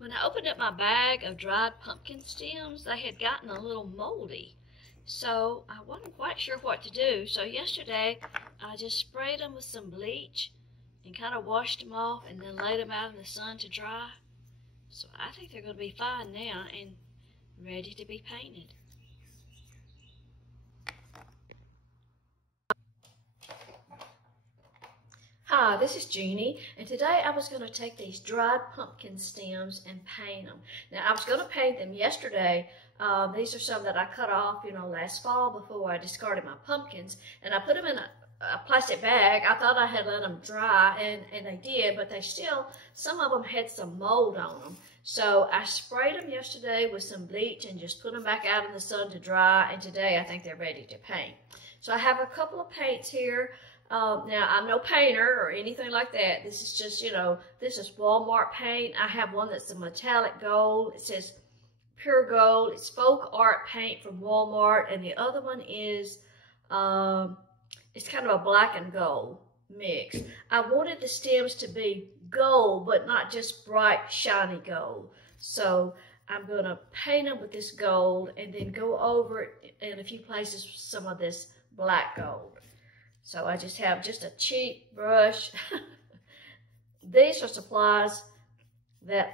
When I opened up my bag of dried pumpkin stems, they had gotten a little moldy. So I wasn't quite sure what to do. So yesterday I just sprayed them with some bleach and kind of washed them off and then laid them out in the sun to dry. So I think they're going to be fine now and ready to be painted. Hi, this is Jeannie, and today I was going to take these dried pumpkin stems and paint them. Now, I was going to paint them yesterday. These are some that I cut off, last fall before I discarded my pumpkins, and I put them in a plastic bag. I thought I had let them dry, and they did, but some of them had some mold on them. So I sprayed them yesterday with some bleach and just put them back out in the sun to dry, and today I think they're ready to paint. So I have a couple of paints here. Now, I'm no painter or anything like that. This is just, this is Walmart paint. I have one that's a metallic gold. It says pure gold. It's folk art paint from Walmart. And the other one is, it's kind of a black and gold mix. I wanted the stems to be gold, but not just bright, shiny gold. So I'm going to paint them with this gold and then go over it in a few places with some of this black gold. So I just have just a cheap brush. These are supplies that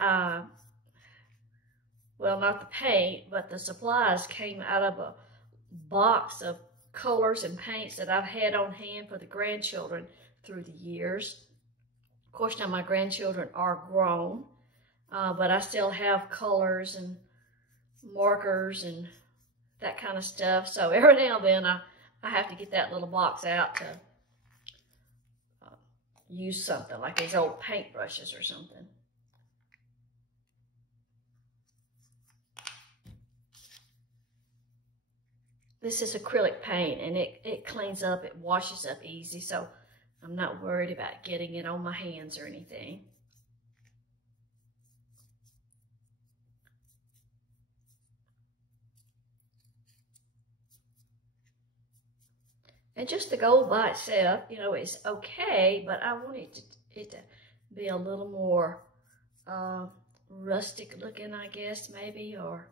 well, not the paint, but the supplies came out of a box of colors and paints that I've had on hand for the grandchildren through the years. Of course, now my grandchildren are grown, but I still have colors and markers and that kind of stuff. So every now and then I have to get that little box out to use something like these old paint brushes or something. This is acrylic paint and it cleans up, it washes up easy, so I'm not worried about getting it on my hands or anything. And just the gold by itself, is okay, but I want it to be a little more rustic looking, I guess, maybe, or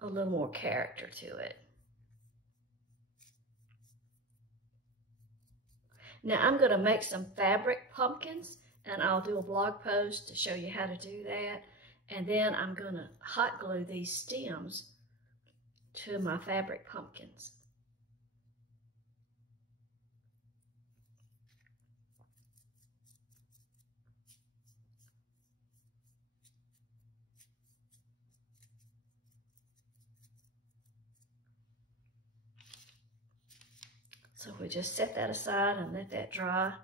a little more character to it. Now I'm going to make some fabric pumpkins, and I'll do a blog post to show you how to do that. And then I'm going to hot glue these stems to my fabric pumpkins. So we just set that aside and let that dry.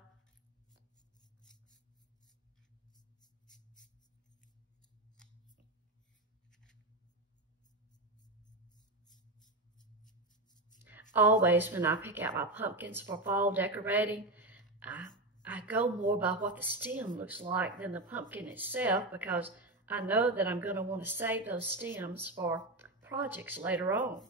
Always when I pick out my pumpkins for fall decorating, I go more by what the stem looks like than the pumpkin itself, because I know that I'm going to want to save those stems for projects later on.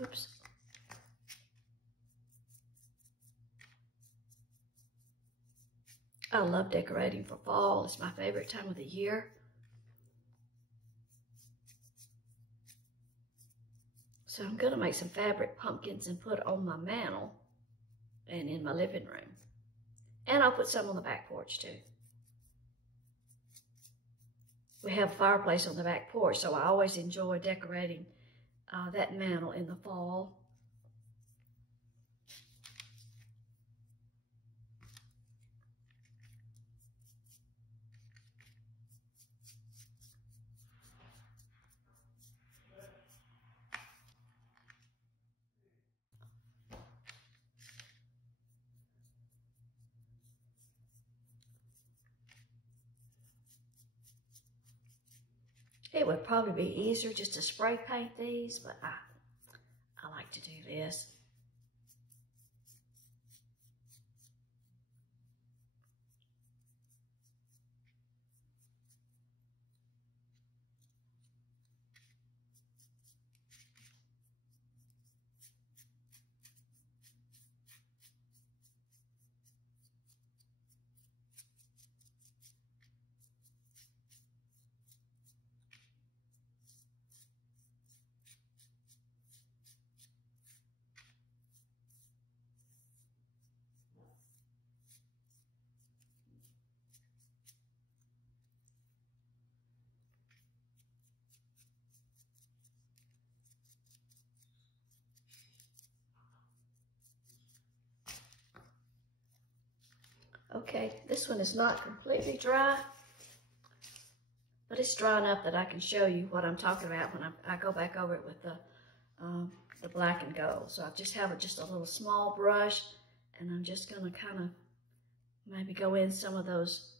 Oops. I love decorating for fall. It's my favorite time of the year. So I'm going to make some fabric pumpkins and put on my mantle and in my living room. And I'll put some on the back porch too. We have a fireplace on the back porch, so I always enjoy decorating that mantle in the fall. It would probably be easier just to spray paint these, but I like to do this. Okay, this one is not completely dry, but it's dry enough that I can show you what I'm talking about when I go back over it with the black and gold. So I just have just a little small brush, and I'm just going to kind of maybe go in some of those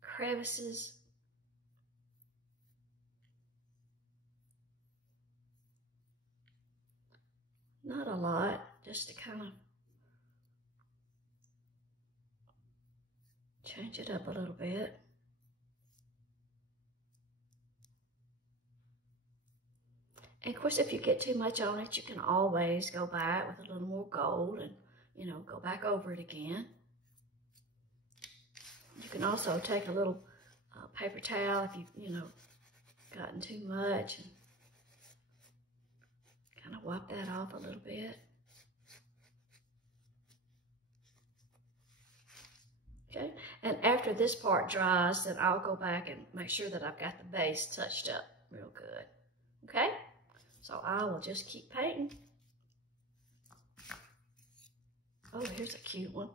crevices. Not a lot, just to kind of change it up a little bit. And of course, if you get too much on it, you can always go back with a little more gold and, you know, go back over it again. You can also take a little paper towel if you've, you know, gotten too much, and kind of wipe that off a little bit. Okay, and after this part dries, then I'll go back and make sure that I've got the base touched up real good. Okay, so I will just keep painting. Oh, here's a cute one.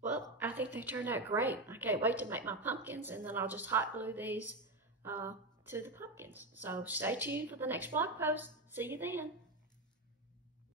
Well, I think they turned out great. I can't wait to make my pumpkins, and then I'll just hot glue these to the pumpkins. So stay tuned for the next blog post. See you then.